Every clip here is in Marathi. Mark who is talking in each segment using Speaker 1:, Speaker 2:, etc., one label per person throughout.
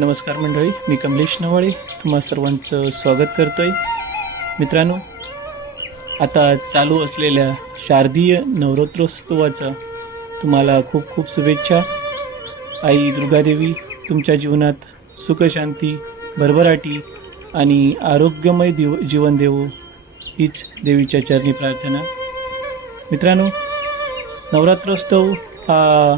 Speaker 1: नमस्कार मंडळी मी कमलेश नवाळे तुम्हा सर्वांचं स्वागत करतो आहे मित्रांनो आता चालू असलेल्या शारदीय नवरात्रोत्सवाचा तुम्हाला खूप खूप शुभेच्छा. आई दुर्गादेवी तुमच्या जीवनात सुखशांती भरभराटी आणि आरोग्यमय दिव जीवन देवो हीच देवीच्या चरणी प्रार्थना. मित्रांनो नवरात्रोत्सव हा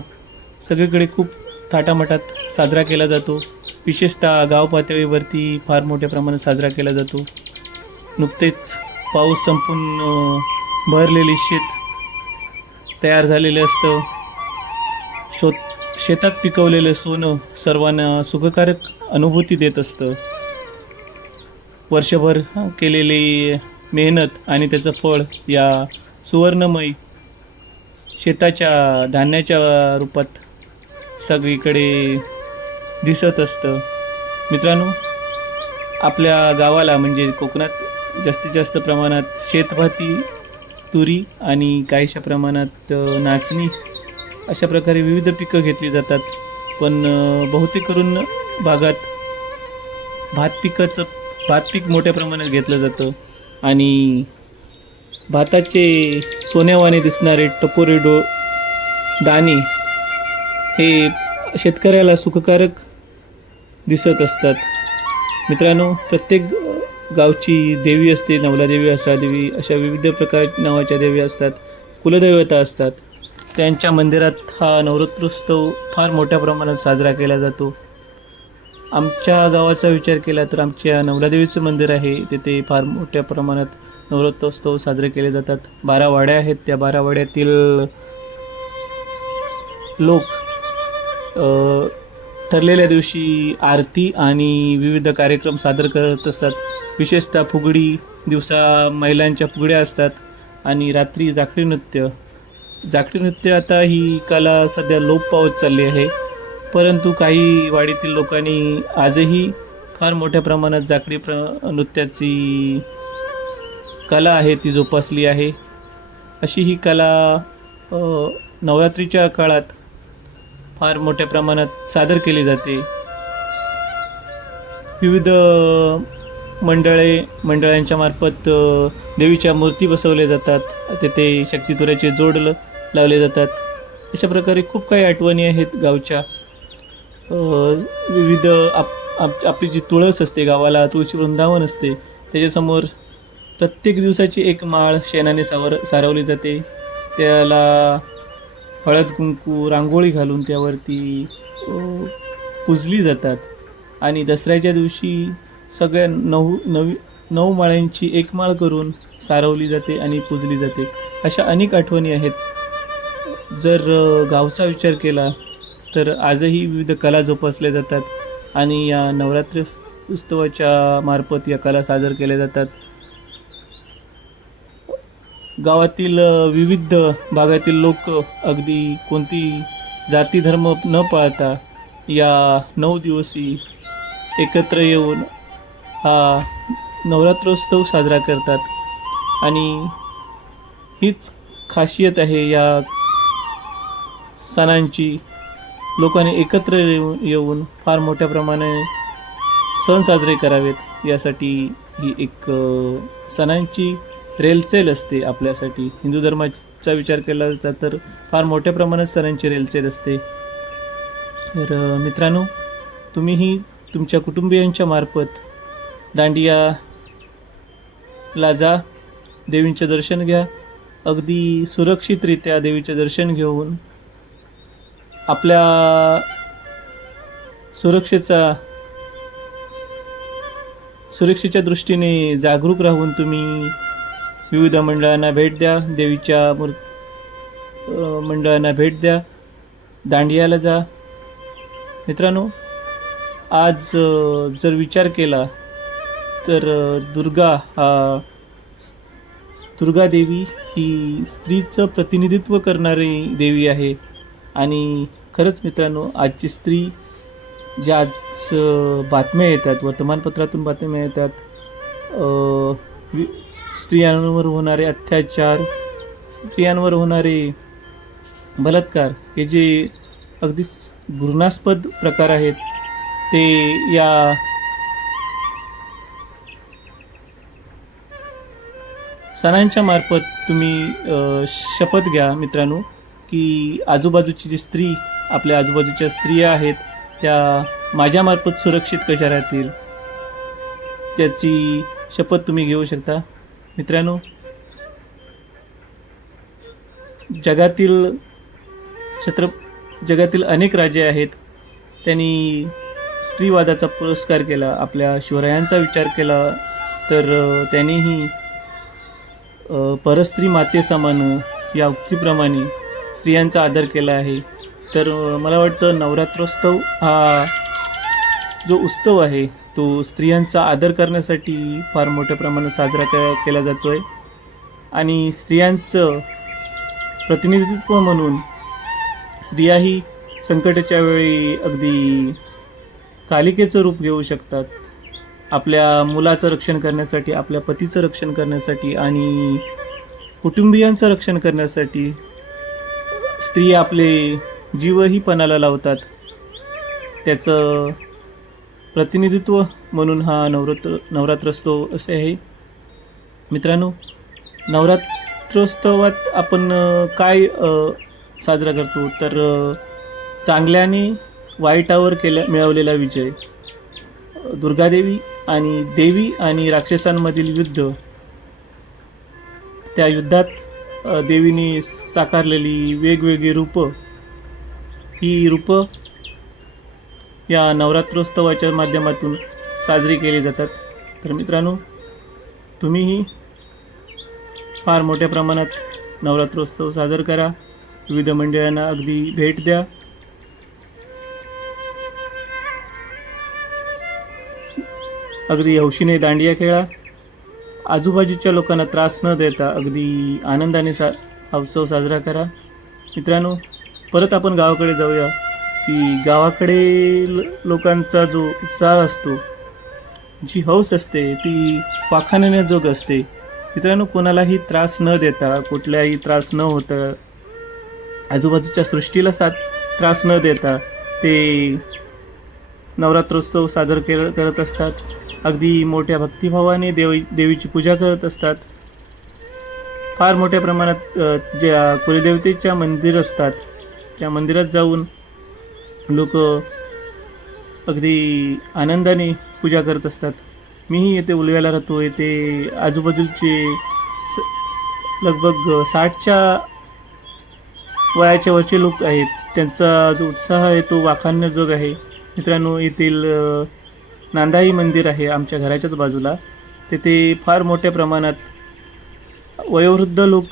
Speaker 1: सगळीकडे खूप थाटामाटात साजरा केला जातो. विशेषतः गाव पातळीवरती फार मोठ्या प्रमाणात साजरा केला जातो. नुकतेच पाऊस संपून भरलेले शेत तयार झालेले असतं. शो शेतात पिकवलेलं सोनं सर्वांना सुखकारक अनुभूती देत असतं. वर्षभर केलेली मेहनत आणि त्याचं फळ या सुवर्णमय शेताच्या धान्याच्या रूपात सगळीकडे दिसत असतं. मित्रांनो आपल्या गावाला म्हणजे कोकणात जास्तीत जास्त प्रमाणात शेतभाती तुरी आणि काहीशा प्रमाणात नाचणी अशा प्रकारे विविध पिकं घेतली जातात. पण बहुतेक करून भागात भात पिकाचं भात पीक मोठ्या प्रमाणात घेतलं जातं. आणि भाताचे सोन्यावाने दिसणारे टपोरे डो दाणे हे शेतकऱ्याला सुखकारक दिसत असतात. मित्रांनो प्रत्येक गावची देवी असते नवलादेवी देवी अशा विविध प्रकार नावाच्या देवी असतात. कुलदैवता असतात. त्यांच्या मंदिरात हा नवरात्रोत्सव फार मोठ्या प्रमाणात साजरा केला जातो. आमच्या गावाचा विचार केला तर आमच्या नवलादेवीचं मंदिर आहे तिथे फार मोठ्या प्रमाणात नवरात्रोत्सव साजरे केले जातात. बारा वाड्या आहेत. त्या बारा वाड्यातील लोक ठरलेल्या दिवशी आरती आणि विविध कार्यक्रम सादर करत असतात. विशेषतः फुगडी दिवसा महिलांच्या फुगड्या असतात आणि रात्री जाकडी नृत्य. जाकडी नृत्य आता ही कला सध्या लोप पावत चालली आहे. परंतु काही वाडीतील लोकांनी आजही फार मोठ्या प्रमाणात जाकडी प्र नृत्याची कला आहे ती जोपासली आहे. अशी ही कला नवरात्रीच्या काळात फार मोठ्या प्रमाणात सादर केली जाते. विविध मंडळे मंडळांच्या मार्फत देवीच्या मूर्ती बसवल्या जातात. तेथे शक्तितुऱ्याचे जोड ल- लावले जातात. अशा प्रकारे खूप काही आठवणी आहेत गावच्या. विविध आप आप आपली जी तुळस असते गावाला तुळशी वृंदावन असते त्याच्यासमोर प्रत्येक दिवसाची एक माळ शेणाने सावर सारवली जाते. त्याला हळद कुंकू रांगोळी घालून त्यावरती पुजली जातात. आणि दसऱ्याच्या दिवशी सगळ्या नऊ नवी नऊ माळ्यांची एक माळ करून सारवली जाते आणि पुजली जाते. अशा अनेक आठवणी आहेत. जर गावचा विचार केला तर आजही विविध कला जोपासल्या जातात. आणि या नवरात्री उत्सवाच्या मार्फत या कला सादर केल्या जातात. गावातील विविध भागातील लोक अगदी कोणती जाती धर्म न पाळता या नऊ दिवसी एकत्र येऊन हा नवरात्रोत्सव साजरा करतात. आणि हीच खासियत आहे या सणांची. लोकांनी एकत्र येऊन फार मोठ्या प्रमाणे सण साजरे करावेत. यासाठी ही एक सणांची रेलचेल असते आपल्यासाठी. हिंदू धर्माचा विचार केला जाता तर फार मोठ्या प्रमाणात सणांची रेलचेल असते. तर मित्रांनो तुम्हीही तुमच्या कुटुंबियांच्या मार्फत दांडियाला जा देवींचे दर्शन घ्या. अगदी सुरक्षितरित्या देवीचे दर्शन घेऊन आपल्या सुरक्षेचा सुरक्षेच्या दृष्टीने जागरूक राहून तुम्ही विविध मंडळांना भेट द्या देवीच्या मूर् मंडळांना भेट द्या दांडियाला जा. मित्रांनो आज जर विचार केला तर दुर्गा हा दुर्गा देवी ही स्त्रीचं प्रतिनिधित्व करणारी देवी आहे. आणि खरंच मित्रांनो आजची स्त्री ज्या आज बातम्या येतात वर्तमानपत्रातून बातम्या येतात वि- स्त्रियांवर होणारे अत्याचार स्त्रियांवर होणारे बलात्कार हे जे अगदी घृणास्पद प्रकार आहेत ते या सणांच्या मार्फत तुम्ही शपथ घ्या मित्रांनो की आजूबाजूची जी स्त्री आपल्या आजूबाजूच्या स्त्रिया आहेत त्या माझ्यामार्फत सुरक्षित कशा राहतील? त्याची शपथ तुम्ही घेऊ शकता. मित्रांनो जगातील छत्र जगातील अनेक राजे आहेत. त्यांनी स्त्रीवादाचा पुरस्कार केला आपल्या शिवरायांचा विचार केला तर त्यांनीही परस्त्री मातेसमान या उक्तीप्रमाणे स्त्रियांचा आदर केला आहे. तर मला वाटतं नवरात्रोत्सव हा जो उत्सव आहे तो स्त्रियांचा आदर करण्यासाठी फार मोठ्या प्रमाणात साजरा के केला जातो आहे आणि स्त्रियांचं प्रतिनिधित्व म्हणून स्त्रियाही संकटाच्या वेळी अगदी कालिकेचं रूप घेऊ शकतात. आपल्या मुलाचं रक्षण करण्यासाठी आपल्या पतीचं रक्षण करण्यासाठी आणि कुटुंबियांचं रक्षण करण्यासाठी स्त्री आपले जीवही पणाला लावतात. त्याचं प्रतिनिधित्व म्हणून हा नवरात्र नवरात्रोत्सव असे आहे. मित्रांनो नवरात्रोत्सवात आपण काय साजरा करतो? तर चांगल्याने वाईटावर केल्या मिळवलेला विजय. दुर्गादेवी आणि देवी आणि राक्षसांमधील युद्ध. त्या युद्धात देवीने साकारलेली वेगवेगळी रूपं. ही रूपं या नवरात्रोत्सवाच्या माध्यमातून साजरी केली जातात. तर मित्रांनो तुम्हीही फार मोठ्या प्रमाणात नवरात्रोत्सव साजरा करा. विविध मंडळांना अगदी भेट द्या. अगदी हौशीने दांडिया खेळा. आजूबाजूच्या लोकांना त्रास न देता अगदी आनंदाने सा हा उत्सव साजरा करा. मित्रांनो परत आपण गावाकडे जाऊया. की गावाकडे ल- लोकांचा जो उत्साह असतो जी हौस असते ती पाखाणण्याजोग असते. मित्रांनो कोणालाही त्रास न देता कुठल्याही त्रास न होता आजूबाजूच्या सृष्टीला साथ त्रास न देता ते नवरात्रोत्सव साजर केलं करत असतात. अगदी मोठ्या भक्तिभावाने देवी देवीची पूजा करत असतात. फार मोठ्या प्रमाणात ज्या कुलदेवतेच्या मंदिर असतात त्या मंदिरात जाऊन लोक अगदी आनंदाने पूजा करत असतात. मीही येथे उलव्याला राहतो. येथे आजूबाजूचे स लगभग साठच्या वयाच्या वरचे लोक आहेत. त्यांचा जो उत्साह आहे तो वाखाणण्याजोग आहे. मित्रांनो येथील नांदाई मंदिर आहे आमच्या घराच्याच बाजूला. तेथे फार मोठ्या प्रमाणात वयोवृद्ध लोक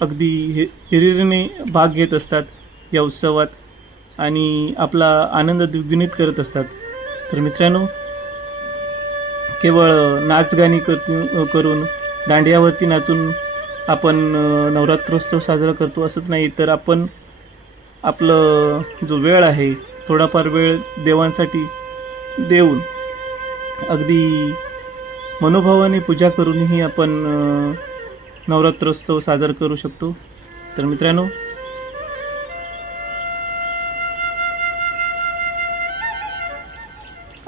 Speaker 1: अगदी हि हिरिरीने भाग घेत असतात या उत्सवात. आणि आपला आनंद द्विगुणित करत असतात. तर मित्रांनो केवळ नाचगाणी कर करून दांडियावरती नाचून आपण नवरात्रोत्सव साजरा करतो असंच नाही तर आपण आपलं जो वेळ आहे थोडाफार वेळ देवांसाठी देऊन अगदी मनोभावाने पूजा करूनही आपण नवरात्रोत्सव साजरा करू शकतो. तर मित्रांनो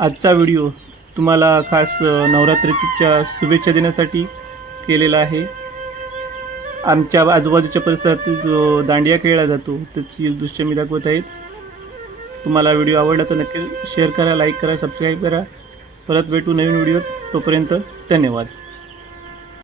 Speaker 1: आजचा व्हिडिओ तुम्हाला खास नवरात्रीच्या शुभेच्छा देण्यासाठी केलेला आहे. आमच्या आजूबाजूच्या परिसरातील जो दांडिया खेळला जातो त्याची दृश्य मी दाखवत आहेत तुम्हाला व्हिडिओ आवडला तर नक्की शेअर करा लाईक करा सबस्क्राईब करा. परत भेटू नवीन व्हिडिओ तोपर्यंत धन्यवाद.